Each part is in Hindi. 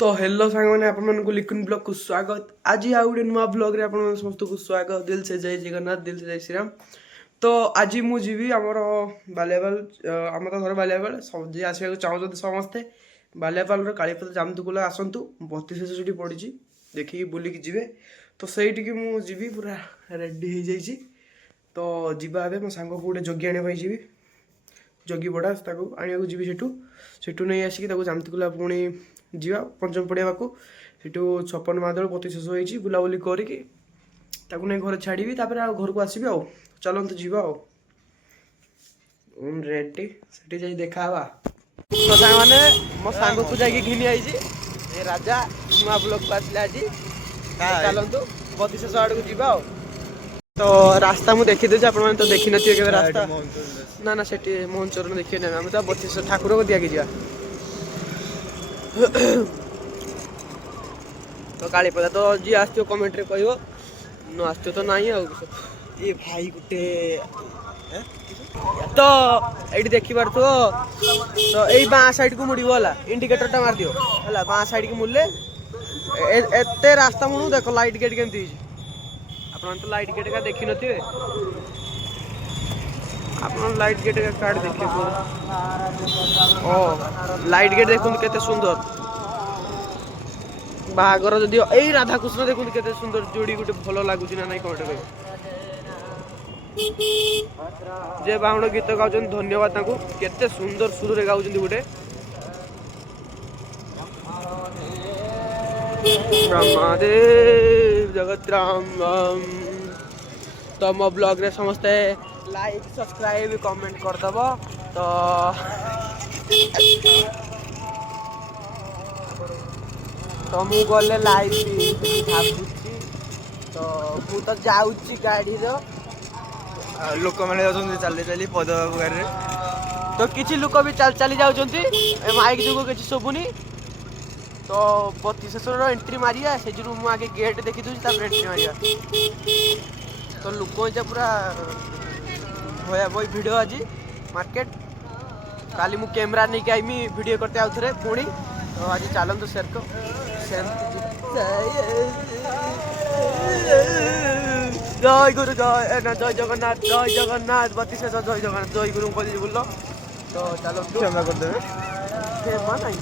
तो हेलो सांग मैंने आपण को लिखुन ब्लॉग को स्वागत। आज आ गोटे नुआ ब्लॉग रे आपण समस्त को स्वागत। दिल से जय जगन्नाथ, दिल से जय श्री राम। तो आज मु जीवी आमर बालियापाल आम तो घर बालियापाल जी आसवा चाहते समस्ते बालियापाल कालीपद जामतुकुला आसतु 32 पड़ी देखिए बुलिकी जी। तो सहीटिकी मु जीवी पूरा रेडी हो जाइए। तो जीवा ए मो सांग को गोटे जगी आने जी जगी बड़ा आने जी सेठू नहीं आसिक जामतुकुला पुणी जीवा पंचम पड़िया को सेठू 56 मादल 32 होती बुलाबुली करके नहीं घर छाड़ी घर को आसबि आउ चलते जीवा रेडी से जा देखा तो मैंने मो सांग को जाकि घिनी आई राजा नुआ ब्लॉक को आसले आज चलतु 32 आड़ को जीवा तो रास्ता मुझे देखी आप तो देखी नथिबे केबे रास्ता ना ना सेठी मोहन चरण देखिए ना आम तो 32 ठाकुर को दिया जा तो काली पदा तो जी आसो कमेंट रे कहयो न आसो तो नहीं आ ये भाई गुटे तो ये देखी पार तो यही बाँ साइड को मुड़ी वाला इंडिकेटर टा मार दियो है बाँ साइड को मुड़ले एते रास्ता मुणु देखो लाइट गेट केमती आप तो लाइट गेट का देखी नथिबे आप लाइट गेट का कार्ड देखिए ओ लाइट गेट देखुन केते सुंदर बाहागर जदि एई राधाकृष्ण देखुन केते सुंदर जोड़ी गुटे भलो लागुची ना नहीं कोटे जे बाहुण गीत गाउछन धन्यवाद ताकू केते सुंदर सुर रे गाउछन गुटे ब्रह्मदेव जगत राम तो मो ब्लॉग रे समस्ते लाइक सब्सक्राइब कमेंट कर दब तो मु गले लाइव भावुची तो मु तो जाऊची गाड़ी रो लोक मैंने चली चली पद गाड़ी तो किसी लोक भी चल चली जाउछंती माइक जो किसी शोभुनी तो 32 एंट्री मारिया से जो मु आगे गेट देखी दूची तापर एंट्री मारिया तो लोक पूरा भया भई भिड आज मार्केट काली मु कैमरा नहीं के आईमी वीडियो करते आउ थे पुणी तो आज चलतु सेर को जय गुरु जय जय जगन्नाथ 32 जय जगन्नाथ जय गुरु कह बोल तो चलो क्षमा कर देवे क्षमा नहीं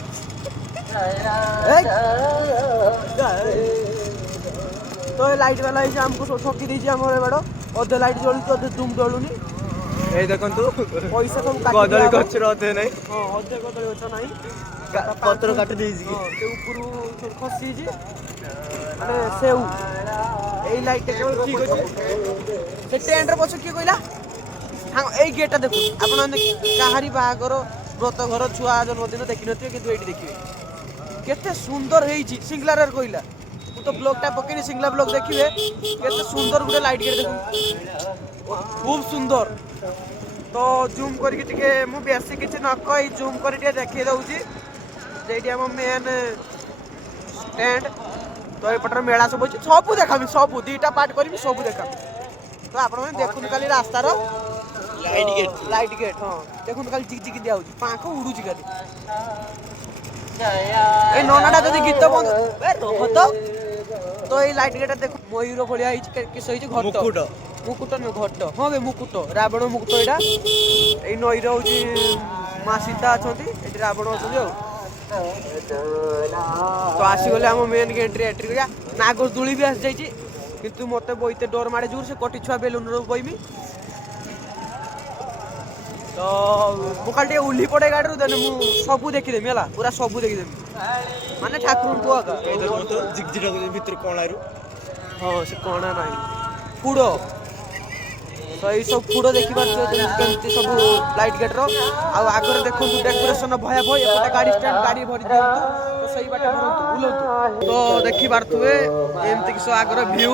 तो लाइट वाला हमको ठकी दी बड़ अधे लाइट जलुची अधे धूम जलुनी ए देखंतु पैसा सब कदली गछ अधे नहीं हाँ अधे कदली गछ नहीं पत्र काट देइछि से ऊपर खसी माने सेउ एई लाइट केवल ठीक अछि से टेंट रे पछ की कहला हां एई गेटा देखु आपन काहारी बाहागर व्रत घर छुआ जन्मदिन देखि नथिबे किंतु एठी देखिबे केते सुंदर हेइछि सिंगलार कहला तो ब्लॉग टा पकेनी सिंगला ब्लॉग देखिए केते सुंदर गुटे लाइट गेट देखु खूब सुंदर तो जूम करके टिके मु बेसी किछि न कहि जूम करि टिके देखि दउची जेडी हम मेन स्टैंड तो ए पटर मेला सब अछि सब देखामी सब दीटा पार्ट करबी सब देखामी तो आपण माने देखुन खाली रास्ता रो लाइट गेट हां देखुन खाली जिक जिक दिया होची पाखो उडुची खाली ए नोनाडा जदी गीत बंद ए रह तो ये लाइट गेट देखो मयूर भलिया किस घट मुकुट न घट हाँ बे मुकुट रावण मुकुट यहाँ ये नई रही माँ सीता अच्छा ये रावण अच्छा तो आसीगले आम मेन गेट एंट्री करिया नागर दूली भी आसी जाइए किंतु मत बईते डर माड़े जोर से कटी छुआ बेलून बईमी तो मुझे उल्ली पड़े गाड़ी रू देने मु सबू देखीदेमी है पूरा सबू देखीदेमी माने ठाकुर को आगा भितर कणारू हाँ से कणा ना फुड़ तो ये सब फुड़ देखी पार्टी सब लाइट गेट रो आगे देखो डेकोरेशन भया भय एपटे गाड़ी स्टैंड गाड़ी भरी दिंतु तो सही बाटे भरतु बुलतु तो देखी पार्थुए एमती किस आगर व्यू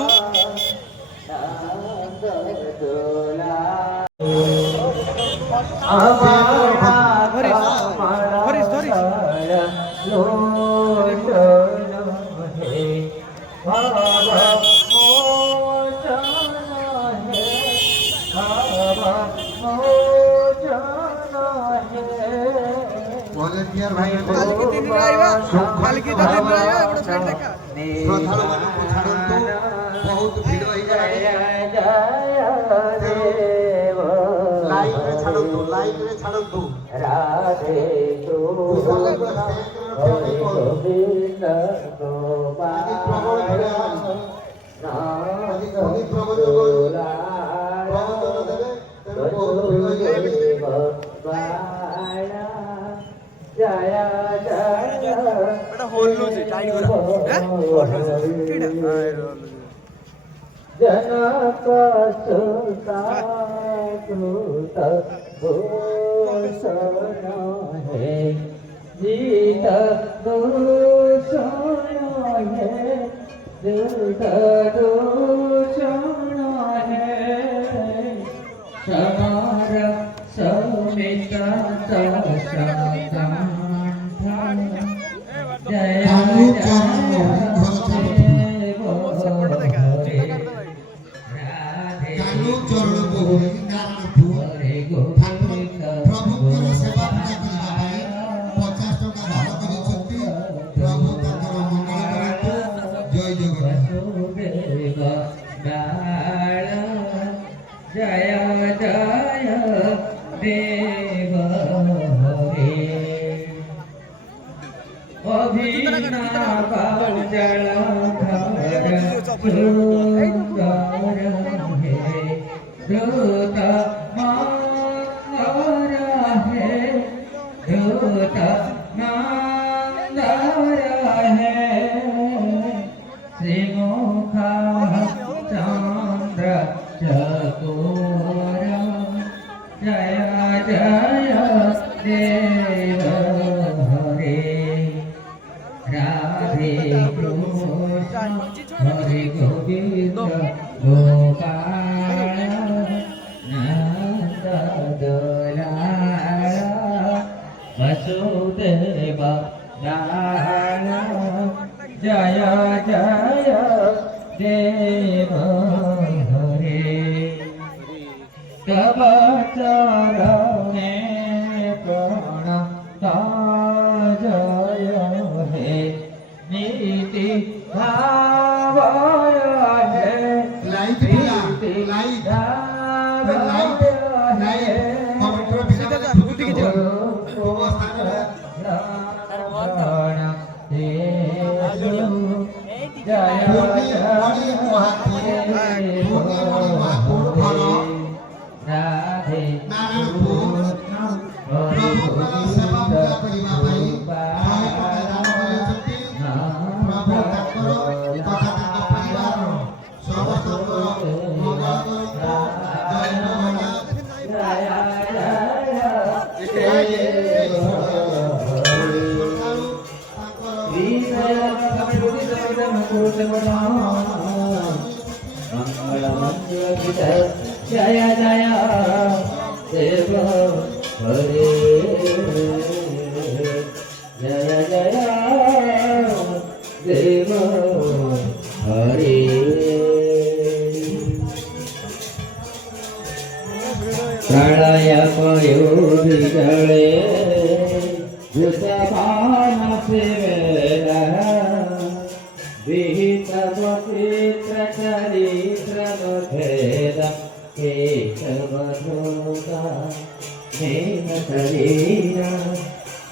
କାଲିକି ଦିନରେ ଆଇବା କାଲିକି ତ ଦିନରେ ଆଇବା ଏପଟେ ସାଇଡ୍ ଦେଖା ଶ୍ରଦ୍ଧାଳୁମାନଙ୍କୁ ଛାଡ଼ନ୍ତୁ ବହୁତ ଭିଡ଼ ହେଇଗଲାଣି ଲାଇଭରେ ଛାଡ଼ନ୍ତୁ ରାଧେ କୃଷକଙ୍କ ଷ୍ଟେଜରେ ଗୋବିନ୍ଦ ଆଜି ପ୍ରବଳ ଭିଡ଼ ହେବାଣି ଆଜି ଖନି ପ୍ରବଚନ ଦେବେ ତେଣୁ ବହୁତ ଭିଡ଼ ହେଇଗଲାଣି ଜୟ ଜୟ ଏଟା ହୋଲୁଛି ଟାଇଟ୍ କରା जनक सुता कृत भूषण है जीत दूषण है जीत दूषण है समार समित जय କାନୁ ଚରଣ ବହୁ ନାରାୟଣପୁର ପ୍ରଭୁଙ୍କର ସେବା ପୂଜା କରିବା ପାଇଁ 50 ଟଙ୍କା ଦାନ କରିଛନ୍ତି ପ୍ରଭୁ ତାଙ୍କର ମଙ୍ଗଳ କରନ୍ତୁ ଜୟ ଜଗନ୍ନାଥ जय जय देव हरे अभिनव जल सुंदर है द्रुत मंदर है द्रुत मंदर है श्रीमुख चंद्र चकोर जय जय देव हरे राधे कृष्ण हरे गोविंद गोपाल नंद दुलाल वसुदेव लाल जय जय देव हरे तब चरणे प्रणता जय हे नीति भावय हे ଲାଇଟ୍ ଥିଲା ଲାଇଟ୍ ପବିତ୍ର ବିନା ଉଠିକି ଯିବା ଅବସ୍ଥାରେ राधे ନାରାୟଣପୁର ପ୍ରଭୁଙ୍କର ସେବା ପୂଜା କରିବା ପାଇଁ 100 ଟଙ୍କା ଦାନ କରିଛନ୍ତି ପ୍ରଭୁ ତାଙ୍କର ତଥା ତାଙ୍କ ପରିବାରର ସମସ୍ତଙ୍କର ମଙ୍ଗଳ କରନ୍ତୁ ଜୟ जय जय देव हरे जय जय देव हरे प्रलय पयोधि जले भूतभान सेवेला विहित वचित्र चरित्र भेद केशवधूता हेम शरीर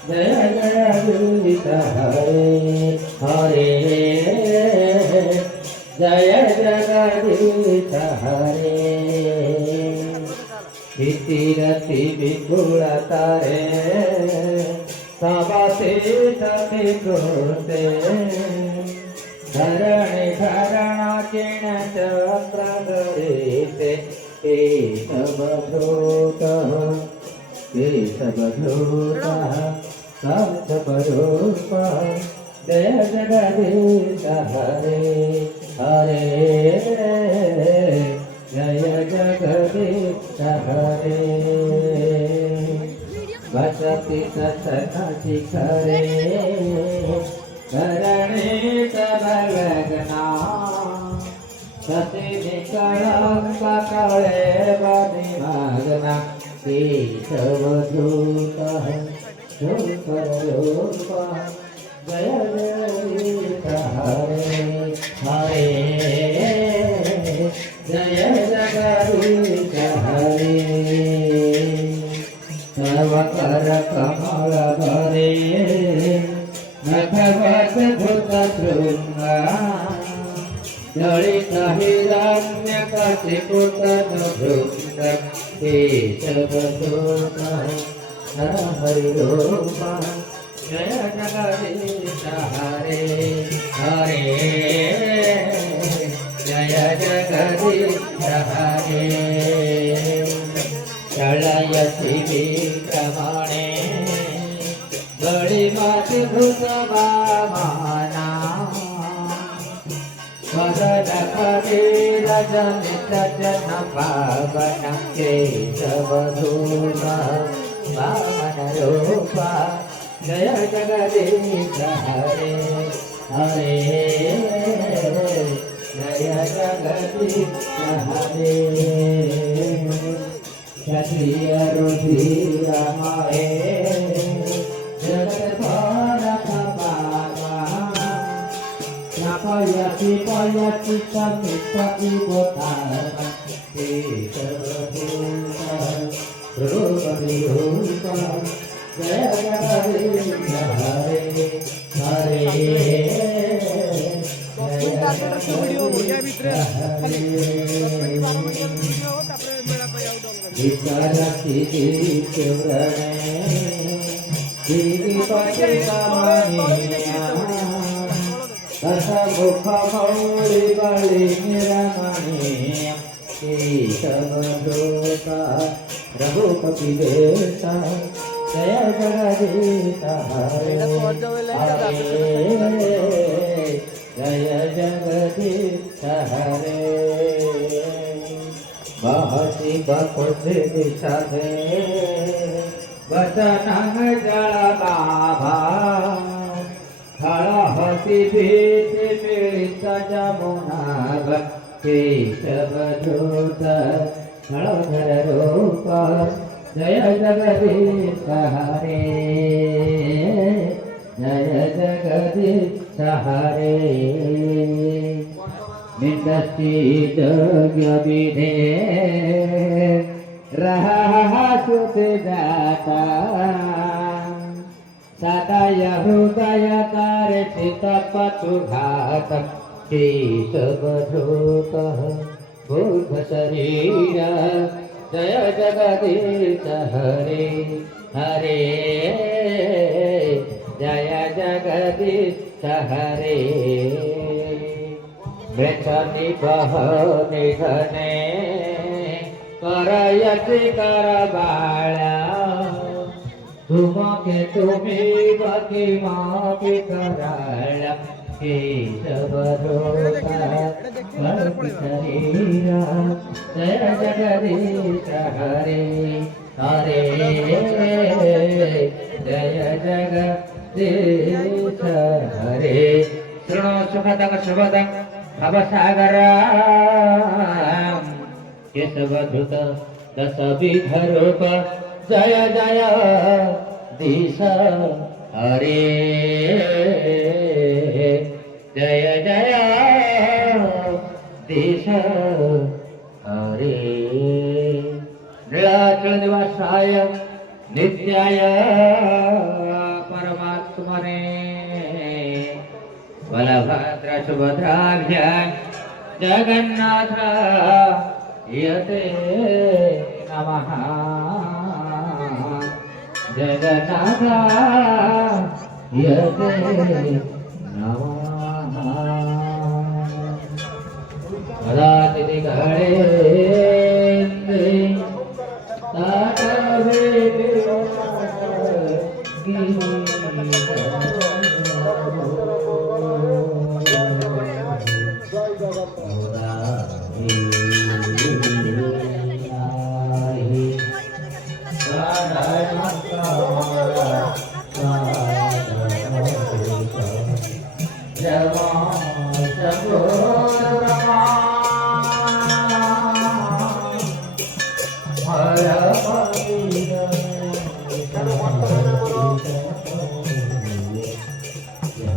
जय जय दुहित हरे हरे जय जगदीश हरे इतिरति विपुल तारे सबते सति कृते धरणी धरण किण चक्र गरीते केशवधूत कंसपरूप जय जगदीश हरे हरे जय जगदीश हरे वसति सतना शिखरे करणे सबलग्ना सति निकलंक कले बनिमग्ना केशवधूतः रूपा जय जगदीश हरे हरे जय जगदीश हरे सर्वकर कमल भरे नखवत धृत शृंगा ललित हिरण्य कशिपुत भृंग केशवधूत हरि रूपा जय जगदीश हरे हरे जय जगदीश हरे चलयसि विक्रमणे गणिमति भूत वामना वदन कबीर जनित जन पावन केशवधूत वामन रूपा जय जगदीश हरे हरे जय जगदीश हरे क्षत्रिय रुधिर महे जगत भारत बाबा पयति पयति समिति गोतार केशवधूत रूप जय जगदीश हरे हरे मुख मौली बलि निरमणीय केशवधूत रघुपति देश जय जगदीश हरे हरे जय जगदीश हरे महति बकुट विषधे वचन जल बाभा हरहति भीति मिलित जमुना केशवधूत हरधर रूप जय जगदीश हरे जय जगदीश हरे मिन्दस्ति यज्ञ विधे रहा सुत जाता सदय हृदय तारित पतुघात केशवधूत बुध शरीर जय जगदीश हरे हरे जय जगदीश हरे वृषनि बह निधने करयति करबाळा तुमके तुमी बकी मापी कराळ केशवधूत शरीर जय जगदीश हरे हरे जय जगदीश हरे शृणु सुखदं शुभदं भवसागर केशवधूत दशविध रूप जय जय दीश हरे जय जय दीश हरे नीलाचल निवासाय नित्याय परमात्मने बलभद्र सुभद्राभ्य जगन्नाथ यते नमः जगन्नाथ यते नमः रातिनि गणेन्द्रे ताटवे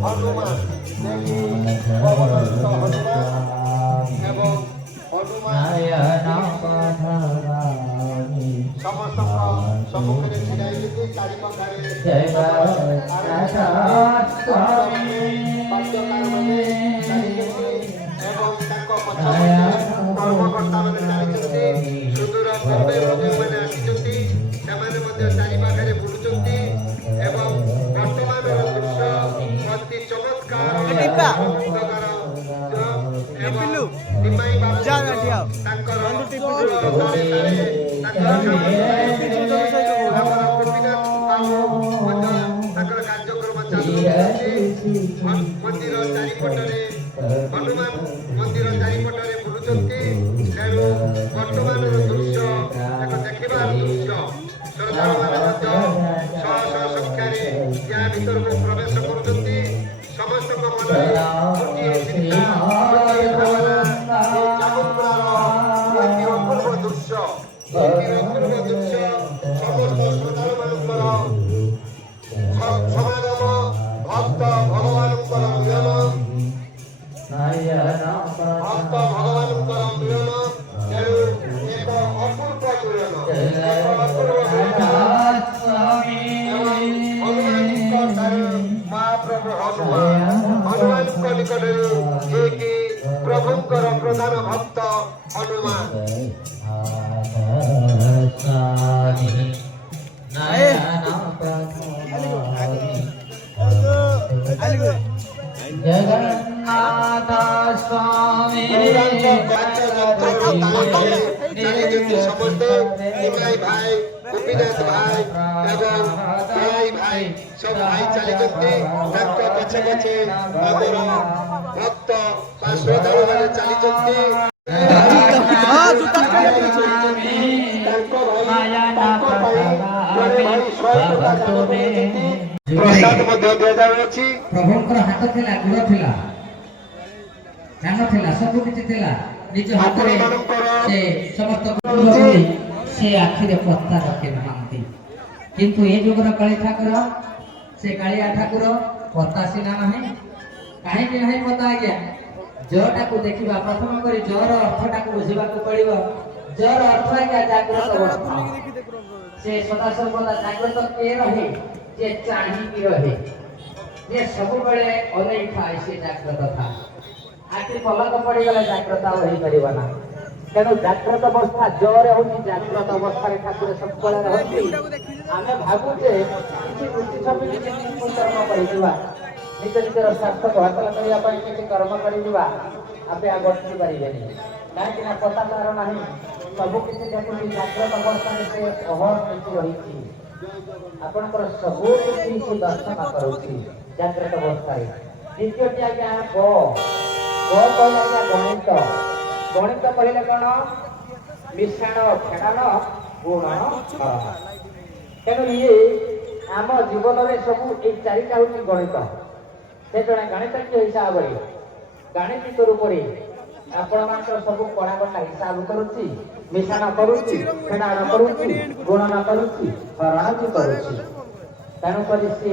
হনুমান দেখি পবনস্থ হনুমান এবং ସମସ୍ତଙ୍କ ସମ୍ମୁଖରେ ଛିଡ଼ା ହେଇଛନ୍ତି ଚାରି ପାଖରେ ଏବଂ ତାଙ୍କ ପଛରେ କର୍ମକର୍ତ୍ତାମାନେ ଚାଲିଛନ୍ତି ସୁଦୂର ବମ୍ବେରୁ ଯେଉଁମାନେ ଆସିଛନ୍ତି ସେମାନେ ମଧ୍ୟ ଚାରି ପାଖରେ ବୁଲୁଛନ୍ତି ଏବଂ ବର୍ତ୍ତମାନର ଦୃଶ୍ୟ ଅତି ଚମତ୍କାର ଏବଂ ନିମାଇ ବାବୁ ତାଙ୍କର ତାଙ୍କର କାର୍ଯ୍ୟକ୍ରମ ଚାଲୁ ରହିଛି ମନ୍ଦିର ଚାରିପଟରେ ହନୁମାନ ମନ୍ଦିର ଚାରିପଟରେ ବୁଲୁଛନ୍ତି ତେଣୁ ବର୍ତ୍ତମାନର ଦୃଶ୍ୟ ଏକ ଦେଖିବାର ଦୃଶ୍ୟ ଶ୍ରଦ୍ଧାଳୁମାନେ ମଧ୍ୟ ଶହ ଶହ ସଂଖ୍ୟାରେ ୟା ଭିତରକୁ ପ୍ରବେଶ କରୁଛନ୍ତି ସମସ୍ତଙ୍କ ମନରେ ଗୋଟିଏ ଚିନ୍ତା ଗୋଟିଏ ଭାବନା ଏ ଚାକୁପୁରାର ଏ ଅପୂର୍ବ ଦୃଶ୍ୟ ସମସ୍ତ ଶ୍ରଦ୍ଧାଳୁମାନଙ୍କର ସମାଗମ ଭକ୍ତ ଭଗବାନଙ୍କର ମିଳନ ତେଣୁ ଏକ ଅପୂର୍ବ ମିଳନ ମହାପ୍ରଭୁ ହନୁମାନଙ୍କ ନିକଟରେ ଯିଏକି ପ୍ରଭୁଙ୍କର ପ୍ରଧାନ ଭକ୍ତ ହନୁମାନ जगन्नाथ स्वामी ସମସ୍ତେ ନିମାଇ ଭାଇ ଗୋପୀନାଥ ଭାଇ ଏବଂ ଭାଇ ଭାଇ ସବୁ ଭାଇ ଚାଲିଛନ୍ତି ତାଙ୍କ ପଛେ ପଛେ ଆମର ଭକ୍ତ ବା ଶ୍ରଦ୍ଧାଳୁମାନେ ଚାଲିଛନ୍ତି ପ୍ରସାଦ ମଧ୍ୟ ଦିଆଯାଉଅଛି ପ୍ରଭୁଙ୍କର ହାତ ଥିଲା ଗୁଡ଼ ଥିଲା କାନ ଥିଲା ସବୁ କିଛି ଥିଲା ନିଜ ହାତରେ ସେ ସମସ୍ତ ସେ ଆଖିରେ ପତା ରଖି ନାହାନ୍ତି କିନ୍ତୁ ଏ ଯୁଗର କାଳୀ ଠାକୁର ସେ କାଳିଆ ଠାକୁର ପତା ସିନା ନାହିଁ କାହିଁକି ନାହିଁ ପତା ଆଜ୍ଞା ଜଟାକୁ ଦେଖିବା ପ୍ରଥମ କରି ଜର ଅର୍ଥଟାକୁ ବୁଝିବାକୁ ପଡିବ ଜର ଅର୍ଥ ଆଜ୍ଞା ଜାଗ୍ରତ ଅବସ୍ଥା ସେ ସଦାସର୍ବଦା ଜାଗ୍ରତ କିଏ ରହେ ଯେ ଚାହିଁକି ରହେ ଯେ ସବୁବେଳେ ଅନେଇ ଥାଏ ସେ ଜାଗ୍ରତ ଥାଏ ଆଖି ପଲକ ପଡ଼ିଗଲେ ଜାଗ୍ରତ ଆଉ ହେଇପାରିବ ନା ତେଣୁ ଜାଗ୍ରତ ଅବସ୍ଥା ଜୋରରେ ହଉଛି ଜାଗ୍ରତ ଅବସ୍ଥାରେ ଠାକୁର ସବୁବେଳେ ରହନ୍ତି ଆମେ ଭାବୁଛେ କିଛି ବୃତ୍ତି ଛବି କିଛି କର୍ମ କରିଯିବା ନିଜ ନିଜର ସ୍ୱାର୍ଥକୁ ହାସଲ କରିବା ପାଇଁ କିଛି କର୍ମ କରିଯିବା ଆପେ ଆଉ ବଞ୍ଚି ପାରିବେନି କାହିଁକି ନା ପତା ତାର ନାହିଁ ସବୁ କିଛି ଦେଖୁଛି ଜାଗ୍ରତ ଅବସ୍ଥାରେ ସେ ଅହର୍ନିଶି ରହିଛି ଆପଣଙ୍କର ସବୁ କିଛି ଦର୍ଶନ କରୁଛି ଜାଗ୍ରତ ଅବସ୍ଥାରେ ଦ୍ୱିତୀୟଟି ଆଜ୍ଞା କହିଲେ ଆଜ୍ଞା ଗଣିତ ଗଣିତ କହିଲେ କ'ଣ ମିଶାଣ ଫେଡ଼ାଣ ଗୁଣନ ତେଣୁ ଇଏ ଆମ ଜୀବନରେ ସବୁ ଏଇ ଚାରିଟା ହେଉଛି ଗଣିତ ସେ ଜଣେ ଗଣିତଜ୍ଞ ହିସାବରେ ଗାଣିତିକ ରୂପରେ ଆପଣମାନଙ୍କର ସବୁ କଣାକଟା ହିସାବ କରୁଛି ମିଶାଣ କରୁଛି ଫେଡ଼ାଣ କରୁଛି ଗୁଣନ କରୁଛି ହରଣ ବି କରୁଛି ତେଣୁକରି ସେ